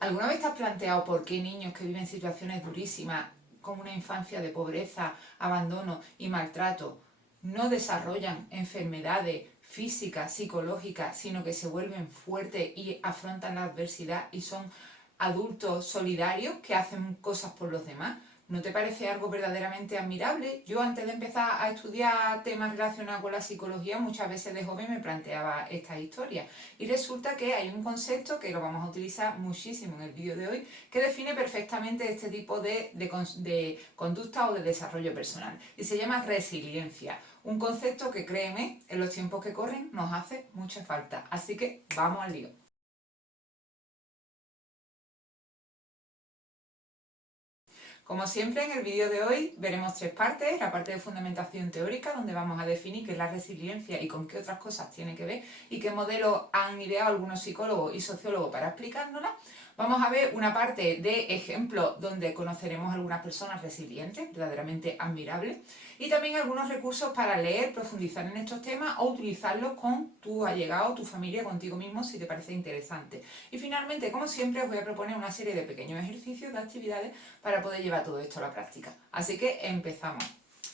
¿Alguna vez te has planteado por qué niños que viven situaciones durísimas, como una infancia de pobreza, abandono y maltrato, no desarrollan enfermedades físicas, psicológicas, sino que se vuelven fuertes y afrontan la adversidad y son adultos solidarios que hacen cosas por los demás? ¿No te parece algo verdaderamente admirable? Yo antes de empezar a estudiar temas relacionados con la psicología, muchas veces de joven me planteaba esta historia. Y resulta que hay un concepto que lo vamos a utilizar muchísimo en el vídeo de hoy, que define perfectamente este tipo de conducta o de desarrollo personal. Y se llama resiliencia. Un concepto que, créeme, en los tiempos que corren nos hace mucha falta. Así que vamos al lío. Como siempre, en el vídeo de hoy veremos tres partes: la parte de fundamentación teórica, donde vamos a definir qué es la resiliencia y con qué otras cosas tiene que ver y qué modelos han ideado algunos psicólogos y sociólogos para explicárnosla. Vamos a ver una parte de ejemplo donde conoceremos a algunas personas resilientes, verdaderamente admirables, y también algunos recursos para leer, profundizar en estos temas o utilizarlos con tu allegado, tu familia, contigo mismo, si te parece interesante. Y finalmente, como siempre, os voy a proponer una serie de pequeños ejercicios, de actividades para poder llevar todo esto a la práctica. Así que empezamos.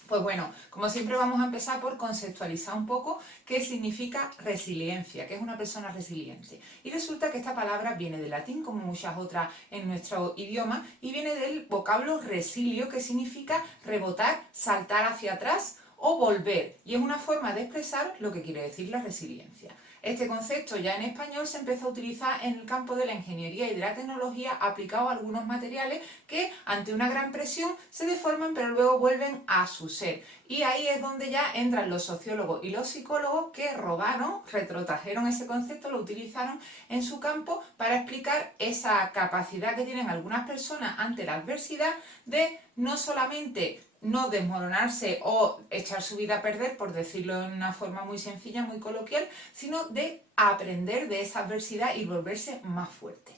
Pues bueno, como siempre vamos a empezar por conceptualizar un poco qué significa resiliencia, qué es una persona resiliente. Y resulta que esta palabra viene del latín, como muchas otras en nuestro idioma, y viene del vocablo resilio, que significa rebotar, saltar hacia atrás o volver. Y es una forma de expresar lo que quiere decir la resiliencia. Este concepto ya en español se empezó a utilizar en el campo de la ingeniería y de la tecnología, aplicado a algunos materiales que ante una gran presión se deforman pero luego vuelven a su ser. Y ahí es donde ya entran los sociólogos y los psicólogos, que robaron, retrotrajeron ese concepto, lo utilizaron en su campo para explicar esa capacidad que tienen algunas personas ante la adversidad de no solamente no desmoronarse o echar su vida a perder, por decirlo de una forma muy sencilla, muy coloquial, sino de aprender de esa adversidad y volverse más fuerte.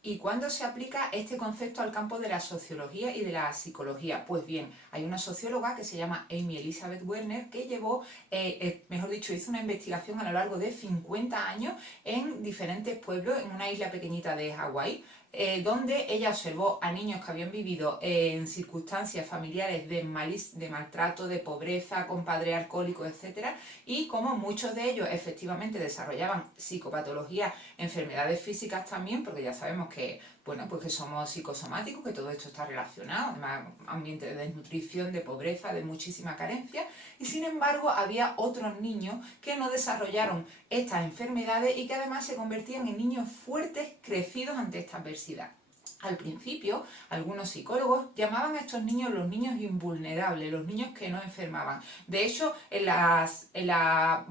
¿Y cuándo se aplica este concepto al campo de la sociología y de la psicología? Pues bien, hay una socióloga que se llama Amy Elizabeth Werner, que mejor dicho, hizo una investigación a lo largo de 50 años en diferentes pueblos en una isla pequeñita de Hawái, donde ella observó a niños que habían vivido en circunstancias familiares de maltrato, de pobreza, con padre alcohólico, etc. Y como muchos de ellos efectivamente desarrollaban psicopatologías, enfermedades físicas también, porque ya sabemos que, bueno, pues que somos psicosomáticos, que todo esto está relacionado, además ambiente de desnutrición, de pobreza, de muchísima carencia, y sin embargo había otros niños que no desarrollaron estas enfermedades y que además se convertían en niños fuertes, crecidos ante esta adversidad. Al principio, algunos psicólogos llamaban a estos niños los niños invulnerables, los niños que no enfermaban. De hecho, en la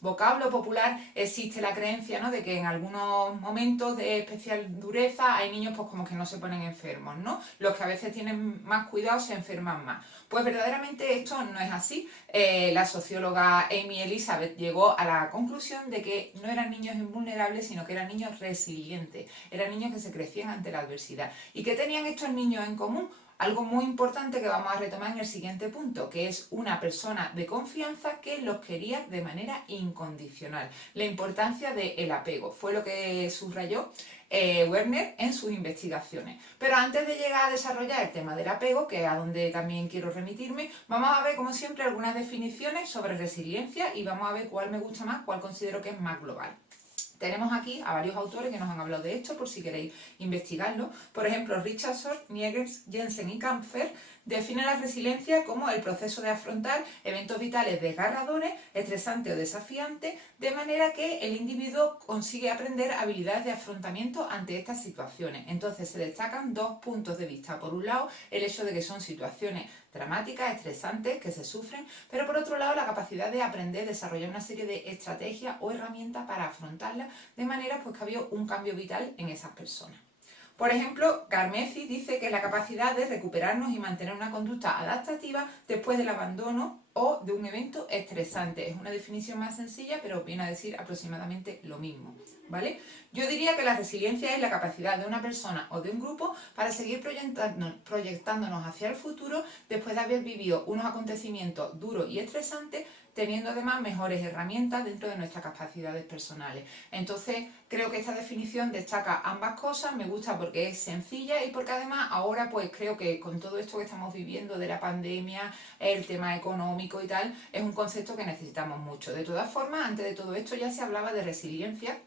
vocablo popular existe la creencia, ¿no?, de que en algunos momentos de especial dureza hay niños pues como que no se ponen enfermos, ¿no? Los que a veces tienen más cuidado se enferman más. Pues verdaderamente esto no es así. La socióloga Amy Elizabeth llegó a la conclusión de que no eran niños invulnerables, sino que eran niños resilientes, eran niños que se crecían ante la adversidad. ¿Y qué tenían estos niños en común? Algo muy importante que vamos a retomar en el siguiente punto, que es una persona de confianza que los quería de manera incondicional. La importancia del apego fue lo que subrayó Werner en sus investigaciones. Pero antes de llegar a desarrollar el tema del apego, que es a donde también quiero remitirme, vamos a ver, como siempre, algunas definiciones sobre resiliencia y vamos a ver cuál me gusta más, cuál considero que es más global. Tenemos aquí a varios autores que nos han hablado de esto, por si queréis investigarlo. Por ejemplo, Richardson, Niegers, Jensen y Kampfer definen la resiliencia como el proceso de afrontar eventos vitales desgarradores, estresantes o desafiantes, de manera que el individuo consigue aprender habilidades de afrontamiento ante estas situaciones. Entonces se destacan dos puntos de vista. Por un lado, el hecho de que son situaciones dramáticas, estresantes, que se sufren, pero por otro lado la capacidad de aprender, desarrollar una serie de estrategias o herramientas para afrontarlas, de manera pues que había un cambio vital en esas personas. Por ejemplo, Garmezi dice que es la capacidad de recuperarnos y mantener una conducta adaptativa después del abandono o de un evento estresante. Es una definición más sencilla, pero viene a decir aproximadamente lo mismo, ¿vale? Yo diría que la resiliencia es la capacidad de una persona o de un grupo para seguir proyectándonos hacia el futuro después de haber vivido unos acontecimientos duros y estresantes, teniendo además mejores herramientas dentro de nuestras capacidades personales. Entonces, creo que esta definición destaca ambas cosas, me gusta porque es sencilla y porque además ahora pues creo que con todo esto que estamos viviendo de la pandemia, el tema económico y tal, es un concepto que necesitamos mucho. De todas formas, antes de todo esto ya se hablaba de resiliencia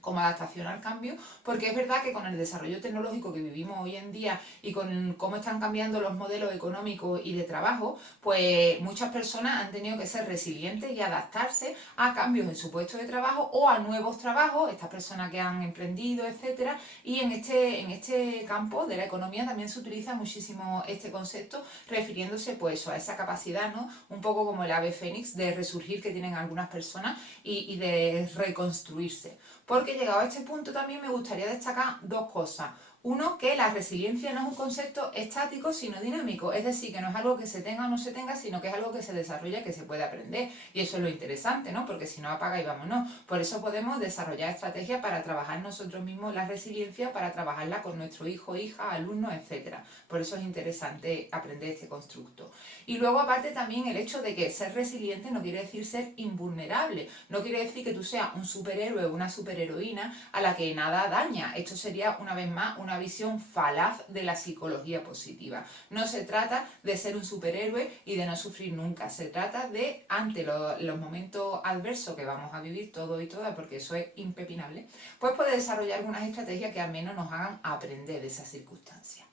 como adaptación al cambio, porque es verdad que con el desarrollo tecnológico que vivimos hoy en día y con cómo están cambiando los modelos económicos y de trabajo, pues muchas personas han tenido que ser resilientes y adaptarse a cambios en su puesto de trabajo o a nuevos trabajos, estas personas que han emprendido, etcétera, y en este campo de la economía también se utiliza muchísimo este concepto, refiriéndose pues a esa capacidad, ¿no? Un poco como el ave fénix de resurgir que tienen algunas personas y de reconstruirse. Porque llegado a este punto también me gustaría destacar dos cosas. Uno, que la resiliencia no es un concepto estático, sino dinámico. Es decir, que no es algo que se tenga o no se tenga, sino que es algo que se desarrolla y que se puede aprender. Y eso es lo interesante, ¿no? Porque si no, apaga y vámonos. Por eso podemos desarrollar estrategias para trabajar nosotros mismos la resiliencia, para trabajarla con nuestro hijo, hija, alumnos, etcétera. Por eso es interesante aprender este constructo. Y luego, aparte, también el hecho de que ser resiliente no quiere decir ser invulnerable. No quiere decir que tú seas un superhéroe o una superheroína a la que nada daña. Esto sería, una vez más, una visión falaz de la psicología positiva. No se trata de ser un superhéroe y de no sufrir nunca. Se trata de, ante los momentos adversos que vamos a vivir todos y todas, porque eso es impepinable, pues poder desarrollar algunas estrategias que al menos nos hagan aprender de esas circunstancias.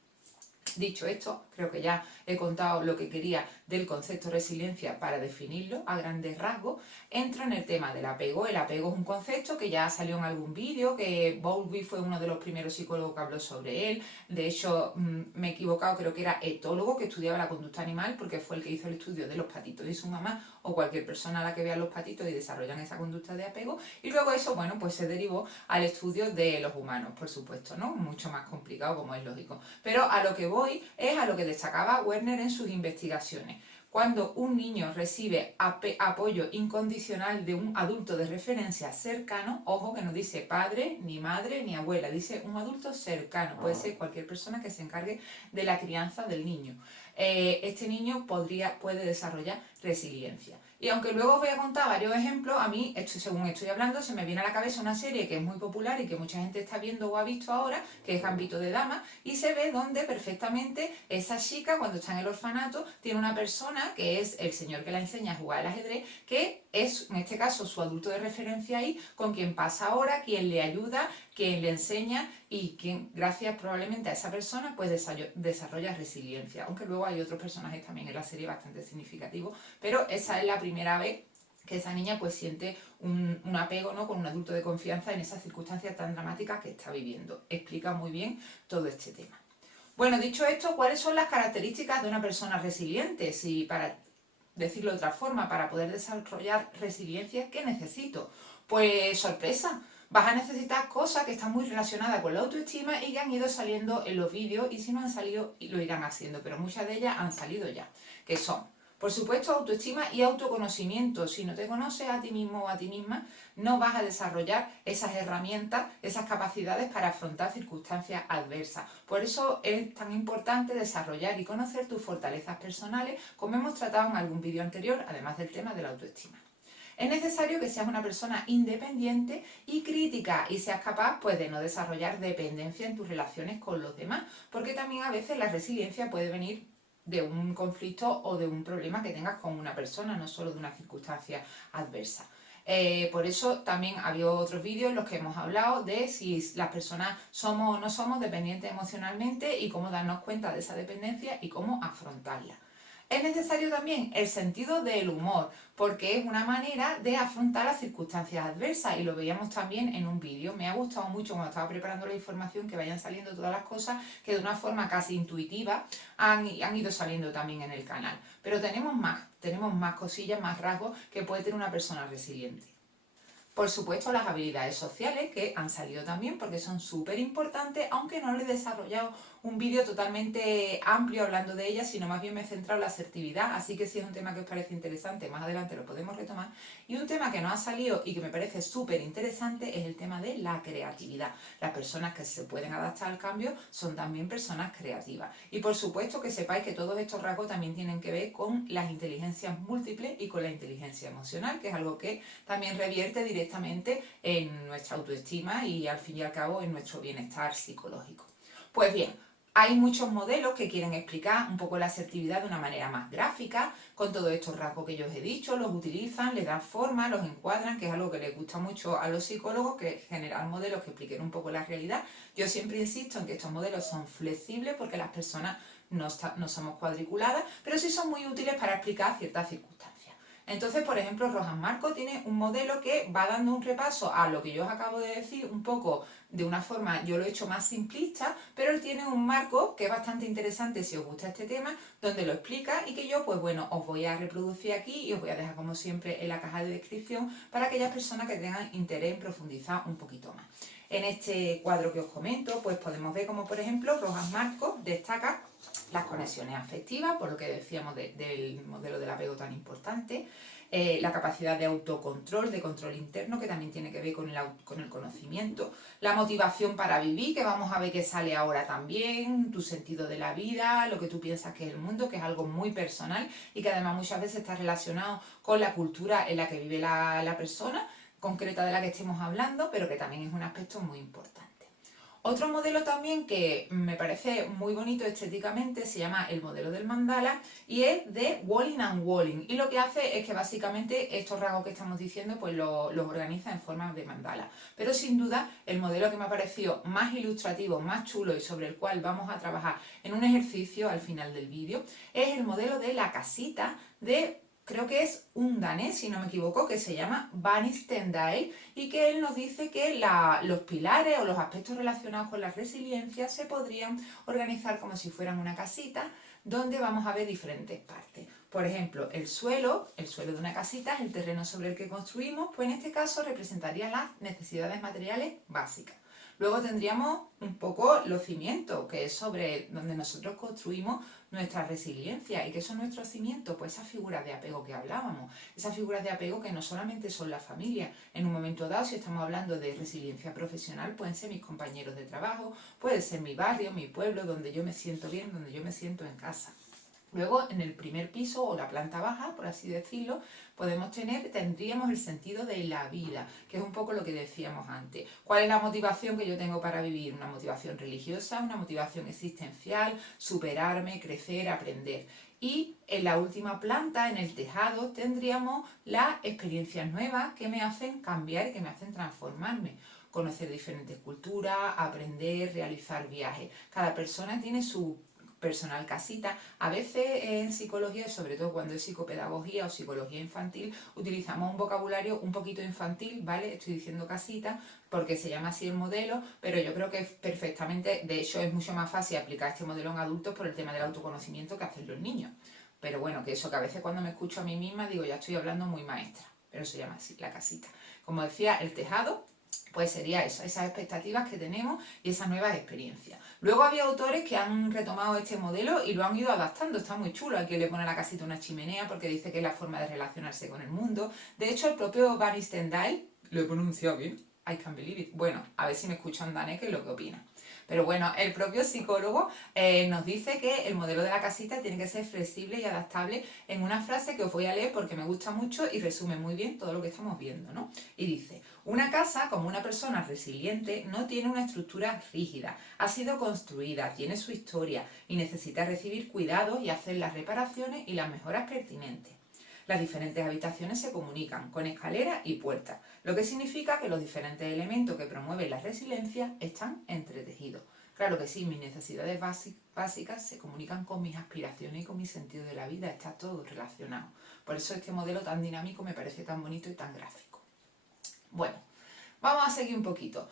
Dicho esto, creo que ya he contado lo que quería del concepto resiliencia para definirlo a grandes rasgos. Entro en el tema del apego. El apego es un concepto que ya salió en algún vídeo, que Bowlby fue uno de los primeros psicólogos que habló sobre él. De hecho, me he equivocado, creo que era etólogo, que estudiaba la conducta animal, porque fue el que hizo el estudio de los patitos y su mamá, o cualquier persona a la que vea los patitos y desarrollan esa conducta de apego. Y luego eso, bueno, pues se derivó al estudio de los humanos, por supuesto, ¿no? Mucho más complicado, como es lógico. Pero a lo que voy es a lo que destacaba Werner en sus investigaciones. Cuando un niño recibe apoyo incondicional de un adulto de referencia cercano, ojo que no dice padre, ni madre, ni abuela, dice un adulto cercano, puede ser cualquier persona que se encargue de la crianza del niño. Este niño puede desarrollar resiliencia. Y aunque luego os voy a contar varios ejemplos, a mí, según estoy hablando, se me viene a la cabeza una serie que es muy popular y que mucha gente está viendo o ha visto ahora, que es Gambito de Dama, y se ve donde perfectamente esa chica, cuando está en el orfanato, tiene una persona, que es el señor que la enseña a jugar al ajedrez, que es, en este caso, su adulto de referencia ahí, con quien pasa ahora, quien le ayuda, quien le enseña y quien, gracias probablemente a esa persona, pues desarrolla resiliencia. Aunque luego hay otros personajes también en la serie bastante significativos, pero esa es la primera vez que esa niña pues siente un apego, ¿no?, con un adulto de confianza en esas circunstancias tan dramáticas que está viviendo. Explica muy bien todo este tema. Bueno, dicho esto, ¿cuáles son las características de una persona resiliente? Si para decirlo de otra forma, para poder desarrollar resiliencia, ¿qué necesito? Pues sorpresa. Vas a necesitar cosas que están muy relacionadas con la autoestima y que han ido saliendo en los vídeos, y si no han salido lo irán haciendo, pero muchas de ellas han salido ya, que son, por supuesto, autoestima y autoconocimiento. Si no te conoces a ti mismo o a ti misma, no vas a desarrollar esas herramientas, esas capacidades para afrontar circunstancias adversas. Por eso es tan importante desarrollar y conocer tus fortalezas personales, como hemos tratado en algún vídeo anterior, además del tema de la autoestima. Es necesario que seas una persona independiente y crítica y seas capaz pues, de no desarrollar dependencia en tus relaciones con los demás, porque también a veces la resiliencia puede venir de un conflicto o de un problema que tengas con una persona, no solo de una circunstancia adversa. Por eso también había otros vídeos en los que hemos hablado de si las personas somos o no somos dependientes emocionalmente y cómo darnos cuenta de esa dependencia y cómo afrontarla. Es necesario también el sentido del humor, porque es una manera de afrontar las circunstancias adversas y lo veíamos también en un vídeo. Me ha gustado mucho cuando estaba preparando la información que vayan saliendo todas las cosas que de una forma casi intuitiva han ido saliendo también en el canal. Pero tenemos más cosillas, más rasgos que puede tener una persona resiliente. Por supuesto, las habilidades sociales, que han salido también porque son súper importantes, aunque no le he desarrollado un vídeo totalmente amplio hablando de ellas, sino más bien me he centrado en la asertividad, así que si es un tema que os parece interesante, más adelante lo podemos retomar. Y un tema que no ha salido y que me parece súper interesante es el tema de la creatividad. Las personas que se pueden adaptar al cambio son también personas creativas. Y por supuesto que sepáis que todos estos rasgos también tienen que ver con las inteligencias múltiples y con la inteligencia emocional, que es algo que también revierte directamente en nuestra autoestima y al fin y al cabo en nuestro bienestar psicológico. Pues bien, hay muchos modelos que quieren explicar un poco la asertividad de una manera más gráfica, con todos estos rasgos que yo os he dicho, los utilizan, le dan forma, los encuadran, que es algo que les gusta mucho a los psicólogos, que generar modelos que expliquen un poco la realidad. Yo siempre insisto en que estos modelos son flexibles porque las personas no somos cuadriculadas, pero sí son muy útiles para explicar ciertas circunstancias. Entonces, por ejemplo, Rojas Marco tiene un modelo que va dando un repaso a lo que yo os acabo de decir, un poco de una forma, yo lo he hecho más simplista, pero él tiene un marco que es bastante interesante si os gusta este tema, donde lo explica y que yo, pues bueno, os voy a reproducir aquí y os voy a dejar como siempre en la caja de descripción para aquellas personas que tengan interés en profundizar un poquito más. En este cuadro que os comento, pues podemos ver como, por ejemplo, Rojas Marco destaca las conexiones afectivas, por lo que decíamos del modelo del apego tan importante, la capacidad de autocontrol, de control interno, que también tiene que ver con el conocimiento, la motivación para vivir, que vamos a ver que sale ahora también, tu sentido de la vida, lo que tú piensas que es el mundo, que es algo muy personal y que además muchas veces está relacionado con la cultura en la que vive la persona concreta de la que estemos hablando, pero que también es un aspecto muy importante. Otro modelo también que me parece muy bonito estéticamente se llama el modelo del mandala y es de Walling and Walling, y lo que hace es que básicamente estos rasgos que estamos diciendo pues los organiza en forma de mandala. Pero sin duda el modelo que me ha parecido más ilustrativo, más chulo y sobre el cual vamos a trabajar en un ejercicio al final del vídeo es el modelo de la casita de... Creo que es un danés, si no me equivoco, que se llama Vanny Stendhal y que él nos dice que los pilares o los aspectos relacionados con la resiliencia se podrían organizar como si fueran una casita donde vamos a ver diferentes partes. Por ejemplo, el suelo de una casita es el terreno sobre el que construimos, pues en este caso representaría las necesidades materiales básicas. Luego tendríamos un poco los cimientos, que es sobre donde nosotros construimos nuestra resiliencia. ¿Y qué son nuestros cimientos? Pues esas figuras de apego que hablábamos, esas figuras de apego que no solamente son la familia. En un momento dado, si estamos hablando de resiliencia profesional, pueden ser mis compañeros de trabajo, puede ser mi barrio, mi pueblo, donde yo me siento bien, donde yo me siento en casa. Luego, en el primer piso o la planta baja, por así decirlo, tendríamos el sentido de la vida, que es un poco lo que decíamos antes. ¿Cuál es la motivación que yo tengo para vivir? Una motivación religiosa, una motivación existencial, superarme, crecer, aprender. Y en la última planta, en el tejado, tendríamos las experiencias nuevas que me hacen cambiar y que me hacen transformarme. Conocer diferentes culturas, aprender, realizar viajes. Cada persona tiene su personal casita. A veces en psicología, sobre todo cuando es psicopedagogía o psicología infantil, utilizamos un vocabulario un poquito infantil, ¿vale? Estoy diciendo casita porque se llama así el modelo, pero yo creo que perfectamente, de hecho es mucho más fácil aplicar este modelo en adultos por el tema del autoconocimiento que hacen los niños. Pero bueno, que eso que a veces cuando me escucho a mí misma digo, ya estoy hablando muy maestra, pero se llama así, la casita. Como decía, el tejado, pues sería eso, esas expectativas que tenemos y esas nuevas experiencias. Luego había autores que han retomado este modelo y lo han ido adaptando, está muy chulo. Aquí le pone a la casita una chimenea porque dice que es la forma de relacionarse con el mundo. De hecho, el propio Vanny Stendhal, lo he pronunciado bien, I can't believe it. Bueno, a ver si me escucha un danés, que es lo que opina. Pero bueno, el propio psicólogo nos dice que el modelo de la casita tiene que ser flexible y adaptable en una frase que os voy a leer porque me gusta mucho y resume muy bien todo lo que estamos viendo, ¿no? Y dice, una casa, como una persona resiliente, no tiene una estructura rígida, ha sido construida, tiene su historia y necesita recibir cuidados y hacer las reparaciones y las mejoras pertinentes. Las diferentes habitaciones se comunican con escaleras y puertas, lo que significa que los diferentes elementos que promueven la resiliencia están entretejidos. Claro que sí, mis necesidades básicas se comunican con mis aspiraciones y con mi sentido de la vida, está todo relacionado. Por eso este modelo tan dinámico me parece tan bonito y tan gráfico. Bueno, vamos a seguir un poquito.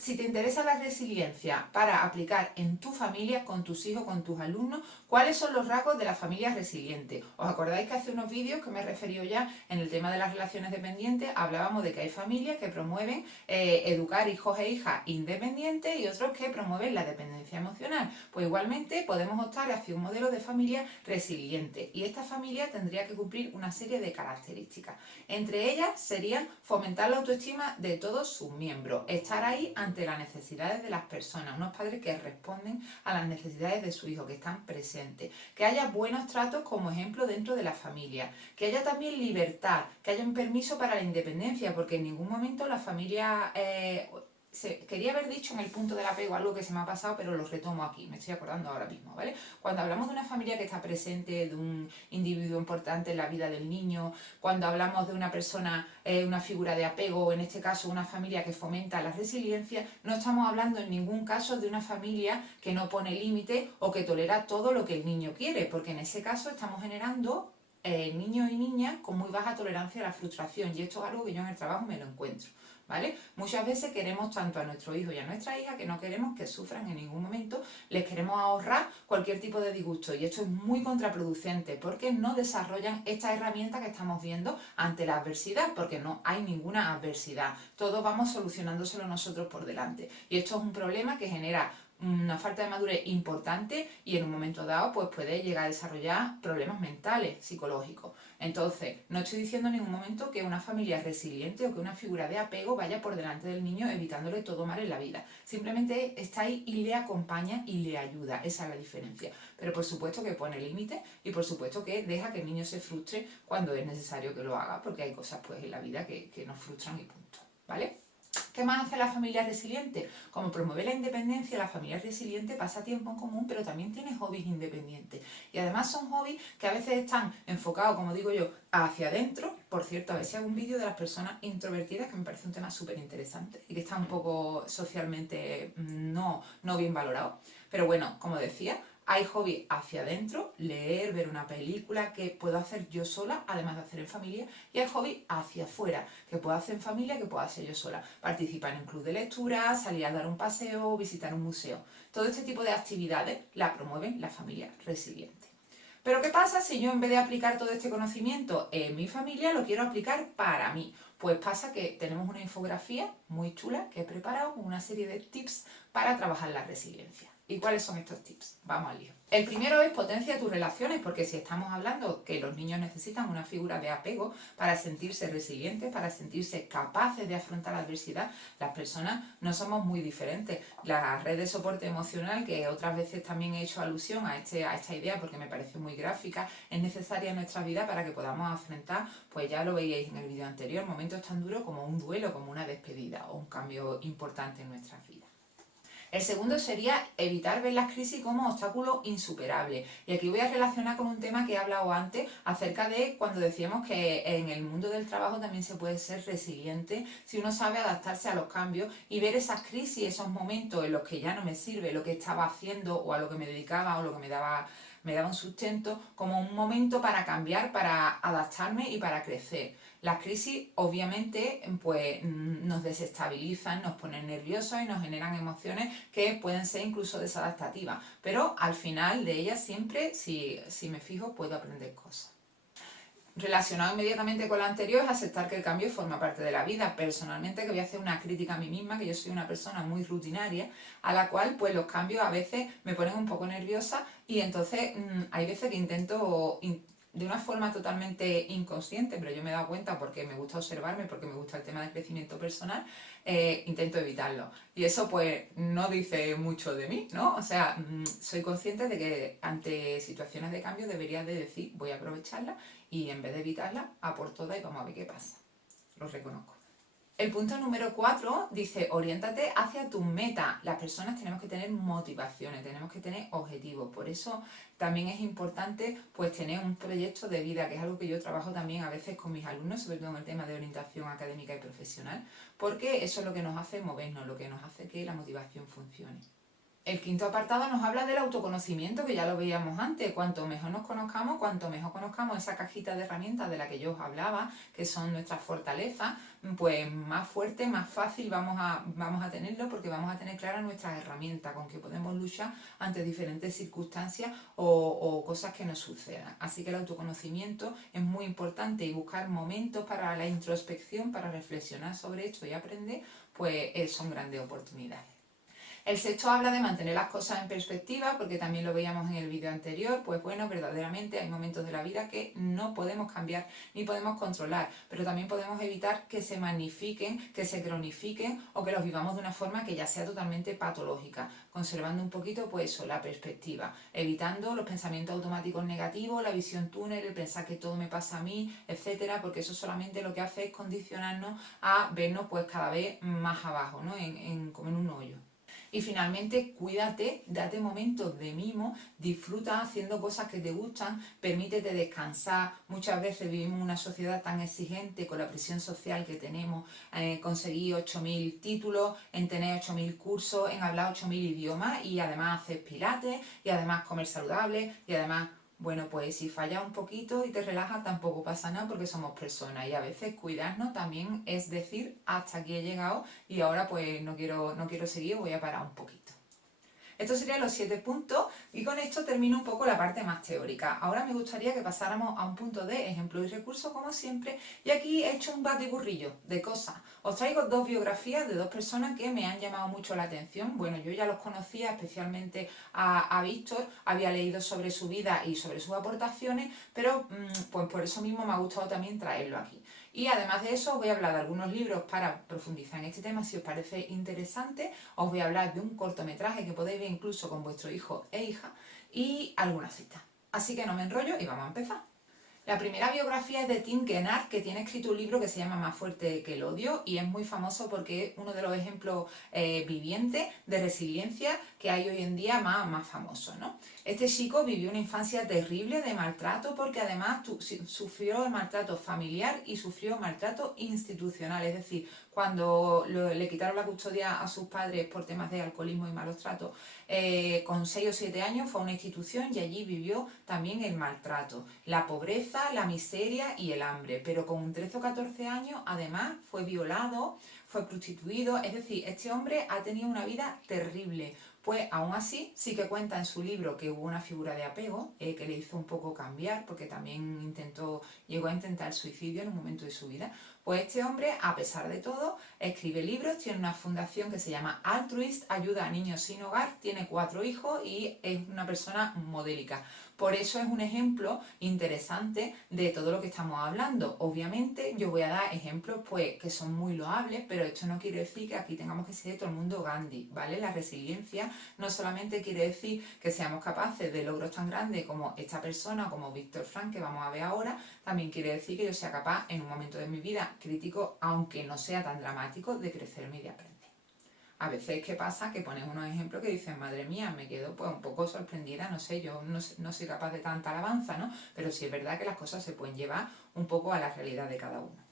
Si te interesa la resiliencia para aplicar en tu familia, con tus hijos, con tus alumnos, ¿cuáles son los rasgos de la familia resiliente? ¿Os acordáis que hace unos vídeos que me he referido ya en el tema de las relaciones dependientes? Hablábamos de que hay familias que promueven educar hijos e hijas independientes y otros que promueven la dependencia emocional. Pues igualmente podemos optar hacia un modelo de familia resiliente y esta familia tendría que cumplir una serie de características. Entre ellas serían fomentar la autoestima de todos sus miembros, estar ahí ante las necesidades de las personas, unos padres que responden a las necesidades de su hijo, que están presentes, que haya buenos tratos como ejemplo dentro de la familia, que haya también libertad, que haya un permiso para la independencia, porque en ningún momento la familia... quería haber dicho en el punto del apego algo que se me ha pasado, pero lo retomo aquí, me estoy acordando ahora mismo, ¿vale? Cuando hablamos de una familia que está presente, de un individuo importante en la vida del niño, cuando hablamos de una persona, una figura de apego, en este caso una familia que fomenta la resiliencia, no estamos hablando en ningún caso de una familia que no pone límite o que tolera todo lo que el niño quiere, porque en ese caso estamos generando niños y niñas con muy baja tolerancia a la frustración, y esto es algo que yo en el trabajo me lo encuentro. ¿Vale? Muchas veces queremos tanto a nuestro hijo y a nuestra hija que no queremos que sufran en ningún momento, les queremos ahorrar cualquier tipo de disgusto y esto es muy contraproducente porque no desarrollan esta herramienta que estamos viendo ante la adversidad, porque no hay ninguna adversidad, todos vamos solucionándoselo nosotros por delante y esto es un problema que genera una falta de madurez importante y en un momento dado pues puede llegar a desarrollar problemas mentales, psicológicos. Entonces, no estoy diciendo en ningún momento que una familia resiliente o que una figura de apego vaya por delante del niño evitándole todo mal en la vida. Simplemente está ahí y le acompaña y le ayuda. Esa es la diferencia. Pero por supuesto que pone límites y por supuesto que deja que el niño se frustre cuando es necesario que lo haga, porque hay cosas pues en la vida que nos frustran y punto. ¿Vale? ¿Qué más hace la familia resiliente? Como promueve la independencia, la familia resiliente pasa tiempo en común, pero también tiene hobbies independientes. Y además son hobbies que a veces están enfocados, como digo yo, hacia adentro. Por cierto, a ver si hago un vídeo de las personas introvertidas, que me parece un tema súper interesante y que está un poco socialmente no bien valorado. Pero bueno, como decía, hay hobbies hacia adentro, leer, ver una película que puedo hacer yo sola, además de hacer en familia, y hay hobbies hacia afuera, que puedo hacer en familia, que puedo hacer yo sola. Participar en un club de lectura, salir a dar un paseo, visitar un museo. Todo este tipo de actividades la promueven la familia resiliente. Pero ¿qué pasa si yo en vez de aplicar todo este conocimiento en mi familia lo quiero aplicar para mí? Pues pasa que tenemos una infografía muy chula que he preparado con una serie de tips para trabajar la resiliencia. ¿Y cuáles son estos tips? Vamos al lío. El primero es potencia tus relaciones, porque si estamos hablando que los niños necesitan una figura de apego para sentirse resilientes, para sentirse capaces de afrontar la adversidad, las personas no somos muy diferentes. La red de soporte emocional, que otras veces también he hecho alusión a esta idea porque me parece muy gráfica, es necesaria en nuestra vida para que podamos afrontar, pues ya lo veíais en el vídeo anterior, momentos tan duros como un duelo, como una despedida o un cambio importante en nuestras vidas. El segundo sería evitar ver las crisis como obstáculos insuperables. Y aquí voy a relacionar con un tema que he hablado antes acerca de cuando decíamos que en el mundo del trabajo también se puede ser resiliente si uno sabe adaptarse a los cambios y ver esas crisis, esos momentos en los que ya no me sirve lo que estaba haciendo o a lo que me dedicaba o lo que me daba un sustento como un momento para cambiar, para adaptarme y para crecer. Las crisis obviamente pues nos desestabilizan, nos ponen nerviosos y nos generan emociones que pueden ser incluso desadaptativas, pero al final de ellas siempre, si me fijo, puedo aprender cosas. Relacionado inmediatamente con lo anterior es aceptar que el cambio forma parte de la vida. Personalmente, que voy a hacer una crítica a mí misma, que yo soy una persona muy rutinaria, a la cual pues los cambios a veces me ponen un poco nerviosa y entonces hay veces que intento de una forma totalmente inconsciente, pero yo me he dado cuenta porque me gusta observarme, porque me gusta el tema del crecimiento personal, intento evitarlo. Y eso pues no dice mucho de mí, ¿no? O sea, soy consciente de que ante situaciones de cambio debería de decir, voy a aprovecharla y en vez de evitarla, a por todas y vamos a ver qué pasa. Lo reconozco. El punto número 4 dice, oriéntate hacia tus metas. Las personas tenemos que tener motivaciones, tenemos que tener objetivos. Por eso también es importante pues tener un proyecto de vida, que es algo que yo trabajo también a veces con mis alumnos, sobre todo en el tema de orientación académica y profesional, porque eso es lo que nos hace movernos, lo que nos hace que la motivación funcione. El quinto apartado nos habla del autoconocimiento, que ya lo veíamos antes. Cuanto mejor nos conozcamos, cuanto mejor conozcamos esa cajita de herramientas de la que yo os hablaba, que son nuestras fortalezas, pues más fuerte, más fácil vamos a tenerlo, porque vamos a tener claras nuestras herramientas con que podemos luchar ante diferentes circunstancias o cosas que nos sucedan. Así que el autoconocimiento es muy importante, y buscar momentos para la introspección, para reflexionar sobre esto y aprender, pues son grandes oportunidades. El sexto habla de mantener las cosas en perspectiva, porque también lo veíamos en el vídeo anterior. Pues bueno, verdaderamente hay momentos de la vida que no podemos cambiar ni podemos controlar, pero también podemos evitar que se magnifiquen, que se cronifiquen o que los vivamos de una forma que ya sea totalmente patológica, conservando un poquito pues eso, la perspectiva, evitando los pensamientos automáticos negativos, la visión túnel, el pensar que todo me pasa a mí, etcétera, porque eso solamente lo que hace es condicionarnos a vernos pues cada vez más abajo, ¿no? Como en un hoyo. Y finalmente, cuídate, date momentos de mimo, disfruta haciendo cosas que te gustan, permítete descansar. Muchas veces vivimos en una sociedad tan exigente con la presión social que tenemos, conseguir 8.000 títulos, en tener 8.000 cursos, en hablar 8.000 idiomas, y además hacer pilates, y además comer saludable, y además... Bueno, pues si fallas un poquito y te relajas tampoco pasa nada, porque somos personas, y a veces cuidarnos también es decir, hasta aquí he llegado y ahora pues no quiero seguir, voy a parar un poquito. Estos serían los 7 puntos, y con esto termino un poco la parte más teórica. Ahora me gustaría que pasáramos a un punto de ejemplo y recursos, como siempre, y aquí he hecho un batiburrillo de cosas. Os traigo 2 biografías de 2 personas que me han llamado mucho la atención. Bueno, yo ya los conocía, especialmente a Víctor, había leído sobre su vida y sobre sus aportaciones, pero pues por eso mismo me ha gustado también traerlo aquí. Y además de eso os voy a hablar de algunos libros para profundizar en este tema, si os parece interesante. Os voy a hablar de un cortometraje que podéis ver incluso con vuestro hijo e hija, y alguna cita. Así que no me enrollo y vamos a empezar. La primera biografía es de Tim Gennard, que tiene escrito un libro que se llama Más fuerte que el odio, y es muy famoso porque es uno de los ejemplos vivientes de resiliencia que hay hoy en día más famosos, ¿no? Este chico vivió una infancia terrible de maltrato, porque además sufrió el maltrato familiar y sufrió maltrato institucional, es decir, cuando le quitaron la custodia a sus padres por temas de alcoholismo y malos tratos, con 6 o 7 años fue a una institución y allí vivió también el maltrato, la pobreza, la miseria y el hambre. Pero con 13 o 14 años además fue violado, fue prostituido, es decir, este hombre ha tenido una vida terrible. Pues aún así sí que cuenta en su libro que hubo una figura de apego que le hizo un poco cambiar, porque también llegó a intentar suicidio en un momento de su vida. Pues este hombre, a pesar de todo, escribe libros, tiene una fundación que se llama Altruist, ayuda a niños sin hogar, tiene 4 hijos y es una persona modélica. Por eso es un ejemplo interesante de todo lo que estamos hablando. Obviamente yo voy a dar ejemplos pues que son muy loables, pero esto no quiere decir que aquí tengamos que ser todo el mundo Gandhi, ¿vale? La resiliencia no solamente quiere decir que seamos capaces de logros tan grandes como esta persona, como Víctor Frank, que vamos a ver ahora, también quiere decir que yo sea capaz en un momento de mi vida crítico, aunque no sea tan dramático, de crecerme y de aprender. A veces, ¿qué pasa? Que pones unos ejemplos que dices, madre mía, me quedo pues un poco sorprendida, no sé, yo no soy capaz de tanta alabanza, ¿no? Pero sí es verdad que las cosas se pueden llevar un poco a la realidad de cada uno.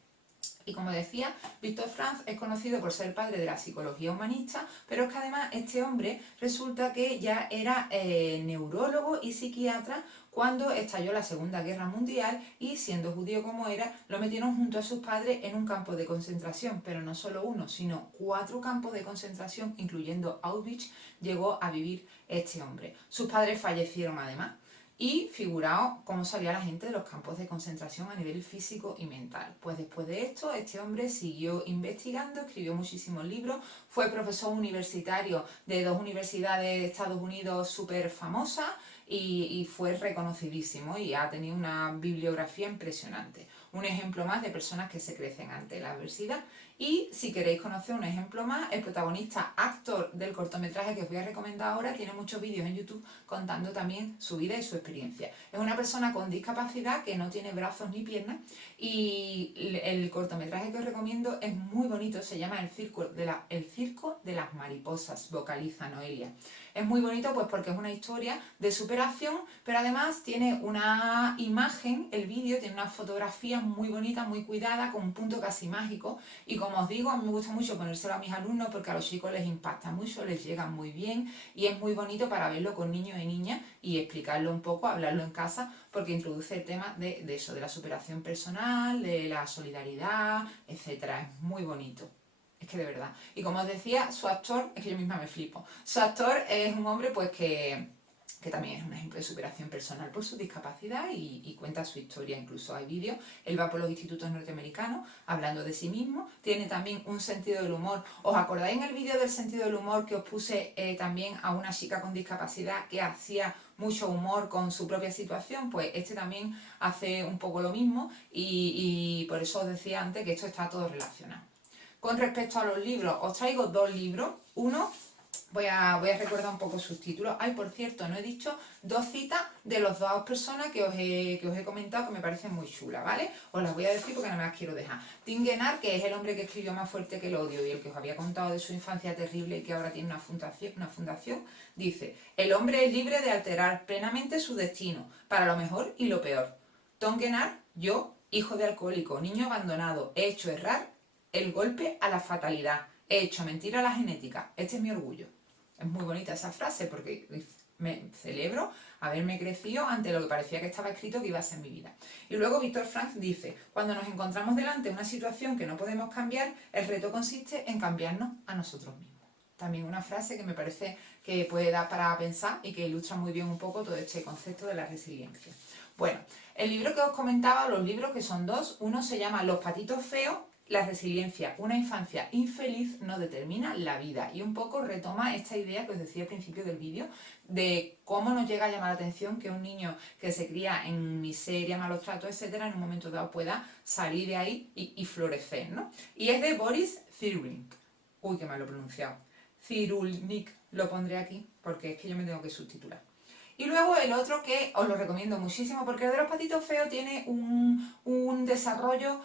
Y como decía, Víctor Frank es conocido por ser padre de la psicología humanista, pero es que además este hombre resulta que ya era neurólogo y psiquiatra cuando estalló la Segunda Guerra Mundial, y siendo judío como era, lo metieron junto a sus padres en un campo de concentración, pero no solo uno, sino 4 campos de concentración, incluyendo Auschwitz, llegó a vivir este hombre. Sus padres fallecieron además. Y figuraos cómo salía la gente de los campos de concentración a nivel físico y mental. Pues después de esto, este hombre siguió investigando, escribió muchísimos libros, fue profesor universitario de 2 universidades de Estados Unidos súper famosas, y fue reconocidísimo y ha tenido una bibliografía impresionante. Un ejemplo más de personas que se crecen ante la adversidad. Y si queréis conocer un ejemplo más, el protagonista actor del cortometraje que os voy a recomendar ahora tiene muchos vídeos en YouTube contando también su vida y su experiencia. Es una persona con discapacidad que no tiene brazos ni piernas, y el cortometraje que os recomiendo es muy bonito, se llama El Circo de las Mariposas, vocaliza Noelia. Es muy bonito pues porque es una historia de superación, pero además tiene una imagen, el vídeo tiene una fotografía muy bonita, muy cuidada, con un punto casi mágico, y como os digo, a mí me gusta mucho ponérselo a mis alumnos porque a los chicos les impacta mucho, les llega muy bien y es muy bonito para verlo con niños y niñas y explicarlo un poco, hablarlo en casa, porque introduce el tema de eso, de la superación personal, de la solidaridad, etcétera. Es muy bonito. Es que de verdad. Y como os decía, su actor, es que yo misma me flipo. Su actor es un hombre pues que también es un ejemplo de superación personal por su discapacidad y cuenta su historia, incluso hay vídeos. Él va por los institutos norteamericanos hablando de sí mismo, tiene también un sentido del humor. ¿Os acordáis en el vídeo del sentido del humor que os puse también a una chica con discapacidad que hacía mucho humor con su propia situación? Pues este también hace un poco lo mismo y por eso os decía antes que esto está todo relacionado. Con respecto a los libros, os traigo dos libros. Uno, voy a recordar un poco sus títulos. Ay, por cierto, no he dicho dos citas de las dos personas que os he comentado que me parecen muy chulas, ¿vale? Os las voy a decir porque no me las quiero dejar. Tim Guenard, que es el hombre que escribió Más fuerte que el odio y el que os había contado de su infancia terrible y que ahora tiene una fundación, dice: el hombre es libre de alterar plenamente su destino, para lo mejor y lo peor. Tom Guenard, yo, hijo de alcohólico, niño abandonado, he hecho errar el golpe a la fatalidad. He hecho mentira a la genética. Este es mi orgullo. Es muy bonita esa frase porque me celebro haberme crecido ante lo que parecía que estaba escrito que iba a ser mi vida. Y luego Víctor Frank dice: cuando nos encontramos delante de una situación que no podemos cambiar, el reto consiste en cambiarnos a nosotros mismos. También una frase que me parece que puede dar para pensar y que ilustra muy bien un poco todo este concepto de la resiliencia. Bueno, el libro que os comentaba, los libros que son dos, uno se llama Los patitos feos. La resiliencia, una infancia infeliz no determina la vida, y un poco retoma esta idea que os decía al principio del vídeo de cómo nos llega a llamar la atención que un niño que se cría en miseria, malos tratos, etcétera, en un momento dado pueda salir de ahí y florecer, ¿no? Y es de Boris Cyrulnik. Uy, que mal lo he pronunciado. Cyrulnik, lo pondré aquí porque es que yo me tengo que subtitular. Y luego el otro que os lo recomiendo muchísimo porque el de los patitos feos tiene un desarrollo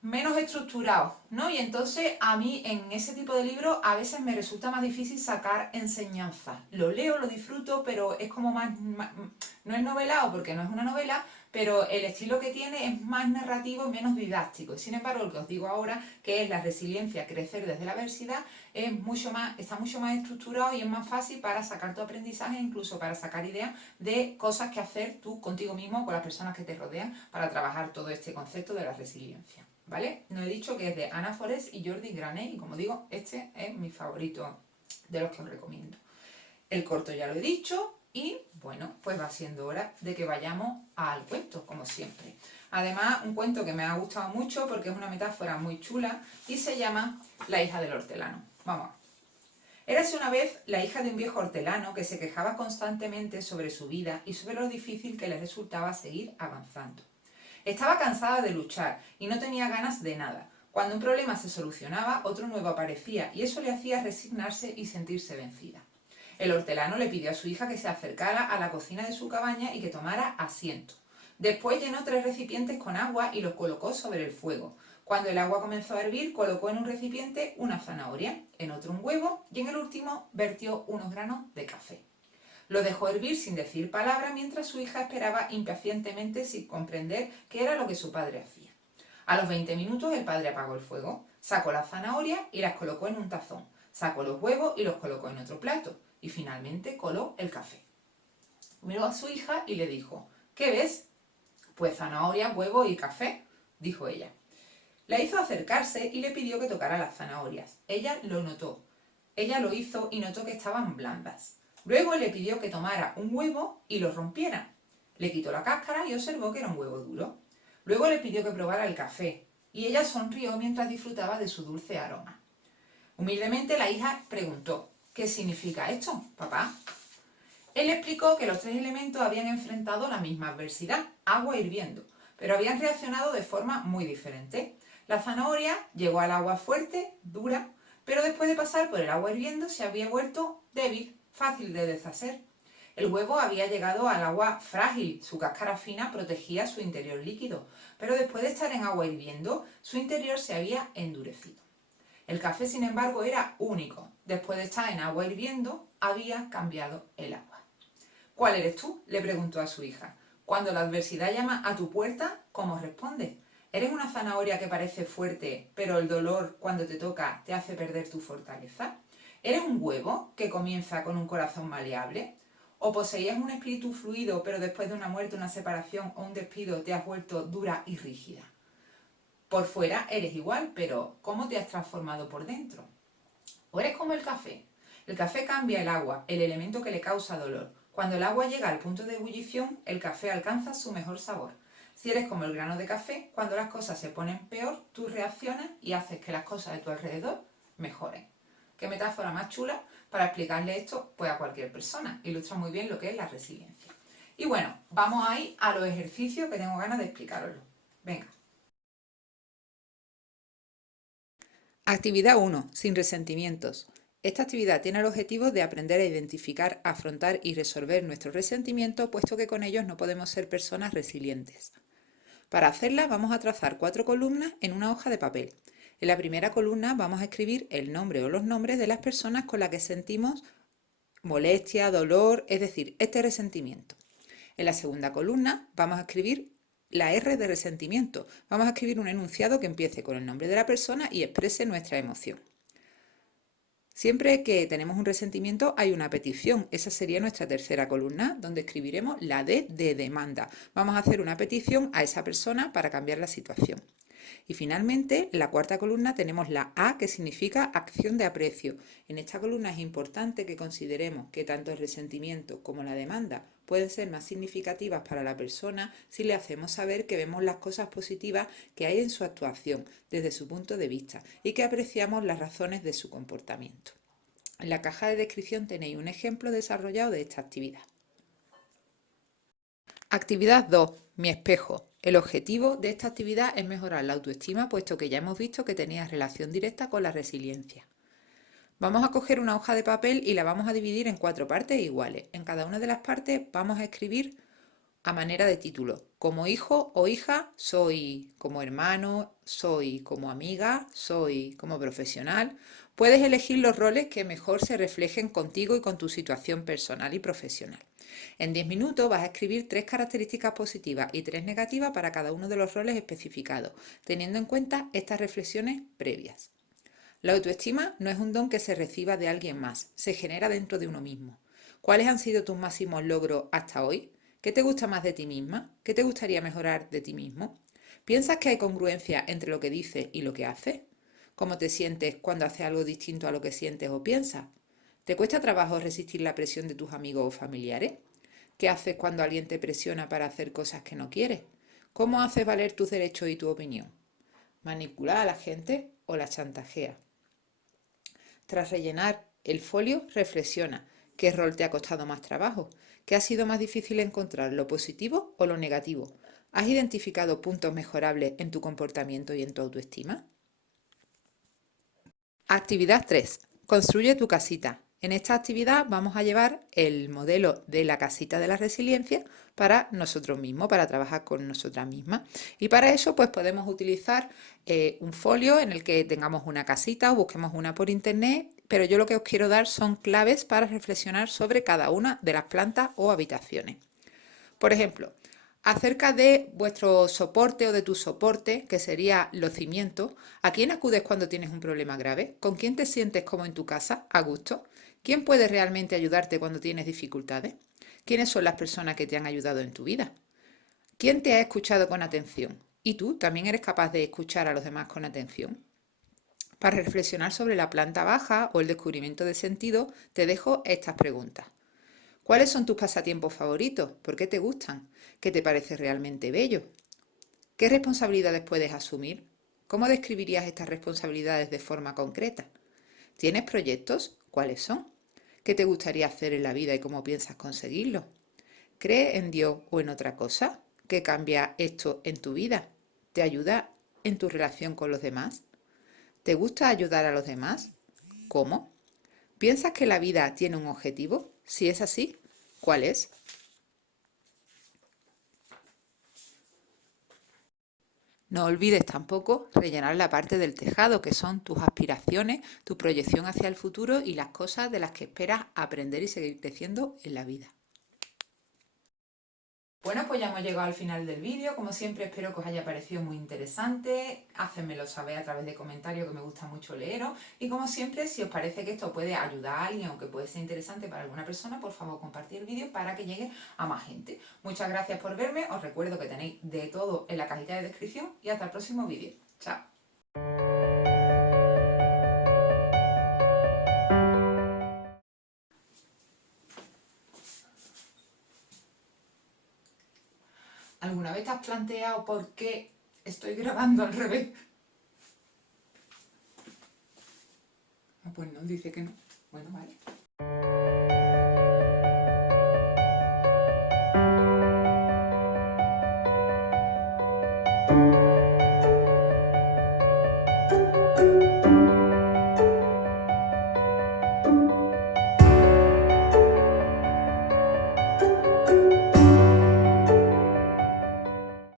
menos estructurado, ¿no? Y entonces a mí en ese tipo de libros a veces me resulta más difícil sacar enseñanzas. Lo leo, lo disfruto, pero es como más no es novelado porque no es una novela, pero el estilo que tiene es más narrativo y menos didáctico. Y sin embargo, lo que os digo ahora, que es la resiliencia, crecer desde la adversidad, es está mucho más estructurado y es más fácil para sacar tu aprendizaje, incluso para sacar ideas de cosas que hacer tú contigo mismo, con las personas que te rodean, para trabajar todo este concepto de la resiliencia. ¿Vale? No he dicho que es de Anna Forest y Jordi Granet, y como digo, este es mi favorito de los que os recomiendo. El corto ya lo he dicho y bueno, pues va siendo hora de que vayamos al cuento, como siempre. Además, un cuento que me ha gustado mucho porque es una metáfora muy chula y se llama La hija del hortelano. Vamos. Érase una vez la hija de un viejo hortelano que se quejaba constantemente sobre su vida y sobre lo difícil que le resultaba seguir avanzando. Estaba cansada de luchar y no tenía ganas de nada. Cuando un problema se solucionaba, otro nuevo aparecía y eso le hacía resignarse y sentirse vencida. El hortelano le pidió a su hija que se acercara a la cocina de su cabaña y que tomara asiento. Después llenó 3 recipientes con agua y los colocó sobre el fuego. Cuando el agua comenzó a hervir, colocó en un recipiente una zanahoria, en otro un huevo y en el último vertió unos granos de café. Lo dejó hervir sin decir palabra mientras su hija esperaba impacientemente sin comprender qué era lo que su padre hacía. A los 20 minutos el padre apagó el fuego, sacó las zanahorias y las colocó en un tazón, sacó los huevos y los colocó en otro plato y finalmente coló el café. Miró a su hija y le dijo: ¿qué ves? Pues zanahoria, huevo y café, dijo ella. La hizo acercarse y le pidió que tocara las zanahorias. Ella lo notó. Ella lo hizo y notó que estaban blandas. Luego le pidió que tomara un huevo y lo rompiera. Le quitó la cáscara y observó que era un huevo duro. Luego le pidió que probara el café y ella sonrió mientras disfrutaba de su dulce aroma. Humildemente la hija preguntó: ¿qué significa esto, papá? Él explicó que los 3 elementos habían enfrentado la misma adversidad, agua hirviendo, pero habían reaccionado de forma muy diferente. La zanahoria llegó al agua fuerte, dura, pero después de pasar por el agua hirviendo se había vuelto débil, fácil de deshacer. El huevo había llegado al agua frágil, su cáscara fina protegía su interior líquido, pero después de estar en agua hirviendo, su interior se había endurecido. El café, sin embargo, era único. Después de estar en agua hirviendo, había cambiado el agua. ¿Cuál eres tú?, le preguntó a su hija. Cuando la adversidad llama a tu puerta, ¿cómo respondes? ¿Eres una zanahoria que parece fuerte, pero el dolor cuando te toca te hace perder tu fortaleza? ¿Eres un huevo que comienza con un corazón maleable? ¿O poseías un espíritu fluido, pero después de una muerte, una separación o un despido te has vuelto dura y rígida? Por fuera eres igual, pero ¿cómo te has transformado por dentro? ¿O eres como el café? El café cambia el agua, el elemento que le causa dolor. Cuando el agua llega al punto de ebullición, el café alcanza su mejor sabor. Si eres como el grano de café, cuando las cosas se ponen peor, tú reaccionas y haces que las cosas de tu alrededor mejoren. ¿Qué metáfora más chula para explicarle esto pues, a cualquier persona? Ilustra muy bien lo que es la resiliencia. Y bueno, vamos ahí a los ejercicios que tengo ganas de explicaroslo. Venga. Actividad 1. Sin resentimientos. Esta actividad tiene el objetivo de aprender a identificar, afrontar y resolver nuestros resentimientos, puesto que con ellos no podemos ser personas resilientes. Para hacerla vamos a trazar 4 columnas en una hoja de papel. En la primera columna vamos a escribir el nombre o los nombres de las personas con las que sentimos molestia, dolor, es decir, este resentimiento. En la segunda columna vamos a escribir la R de resentimiento. Vamos a escribir un enunciado que empiece con el nombre de la persona y exprese nuestra emoción. Siempre que tenemos un resentimiento hay una petición. Esa sería nuestra tercera columna, donde escribiremos la D de demanda. Vamos a hacer una petición a esa persona para cambiar la situación. Y finalmente, en la cuarta columna tenemos la A, que significa acción de aprecio. En esta columna es importante que consideremos que tanto el resentimiento como la demanda pueden ser más significativas para la persona si le hacemos saber que vemos las cosas positivas que hay en su actuación desde su punto de vista y que apreciamos las razones de su comportamiento. En la caja de descripción tenéis un ejemplo desarrollado de esta actividad. Actividad 2. Mi espejo. El objetivo de esta actividad es mejorar la autoestima, puesto que ya hemos visto que tenía relación directa con la resiliencia. Vamos a coger una hoja de papel y la vamos a dividir en 4 partes iguales. En cada una de las partes vamos a escribir a manera de título. Como hijo o hija, soy como hermano, soy como amiga, soy como profesional. Puedes elegir los roles que mejor se reflejen contigo y con tu situación personal y profesional. En 10 minutos vas a escribir 3 características positivas y 3 negativas para cada uno de los roles especificados, teniendo en cuenta estas reflexiones previas. La autoestima no es un don que se reciba de alguien más, se genera dentro de uno mismo. ¿Cuáles han sido tus máximos logros hasta hoy? ¿Qué te gusta más de ti misma? ¿Qué te gustaría mejorar de ti mismo? ¿Piensas que hay congruencia entre lo que dices y lo que haces? ¿Cómo te sientes cuando haces algo distinto a lo que sientes o piensas? ¿Te cuesta trabajo resistir la presión de tus amigos o familiares? ¿Qué haces cuando alguien te presiona para hacer cosas que no quieres? ¿Cómo haces valer tus derechos y tu opinión? ¿Manipulas a la gente o la chantajeas? Tras rellenar el folio, reflexiona. ¿Qué rol te ha costado más trabajo? ¿Qué ha sido más difícil encontrar, lo positivo o lo negativo? ¿Has identificado puntos mejorables en tu comportamiento y en tu autoestima? Actividad 3. Construye tu casita. En esta actividad vamos a llevar el modelo de la casita de la resiliencia para nosotros mismos, para trabajar con nosotras mismas. Y para eso pues podemos utilizar un folio en el que tengamos una casita o busquemos una por internet, pero yo lo que os quiero dar son claves para reflexionar sobre cada una de las plantas o habitaciones. Por ejemplo, acerca de vuestro soporte o de tu soporte, que sería los cimientos, ¿a quién acudes cuando tienes un problema grave? ¿Con quién te sientes como en tu casa, a gusto? ¿Quién puede realmente ayudarte cuando tienes dificultades? ¿Quiénes son las personas que te han ayudado en tu vida? ¿Quién te ha escuchado con atención? ¿Y tú también eres capaz de escuchar a los demás con atención? Para reflexionar sobre la planta baja o el descubrimiento de sentido, te dejo estas preguntas. ¿Cuáles son tus pasatiempos favoritos? ¿Por qué te gustan? ¿Qué te parece realmente bello? ¿Qué responsabilidades puedes asumir? ¿Cómo describirías estas responsabilidades de forma concreta? ¿Tienes proyectos? ¿Cuáles son? ¿Qué te gustaría hacer en la vida y cómo piensas conseguirlo? ¿Crees en Dios o en otra cosa? ¿Qué cambia esto en tu vida? ¿Te ayuda en tu relación con los demás? ¿Te gusta ayudar a los demás? ¿Cómo? ¿Piensas que la vida tiene un objetivo? Si es así, ¿cuál es? No olvides tampoco rellenar la parte del tejado, que son tus aspiraciones, tu proyección hacia el futuro y las cosas de las que esperas aprender y seguir creciendo en la vida. Bueno, pues ya hemos llegado al final del vídeo. Como siempre, espero que os haya parecido muy interesante. Házmelo saber a través de comentarios, que me gusta mucho leeros. Y como siempre, si os parece que esto puede ayudar a alguien o que puede ser interesante para alguna persona, por favor compartid el vídeo para que llegue a más gente. Muchas gracias por verme. Os recuerdo que tenéis de todo en la cajita de descripción y hasta el próximo vídeo. Chao. ¿Alguna vez te has planteado por qué estoy grabando al revés? Pues no, dice que no. Bueno, vale.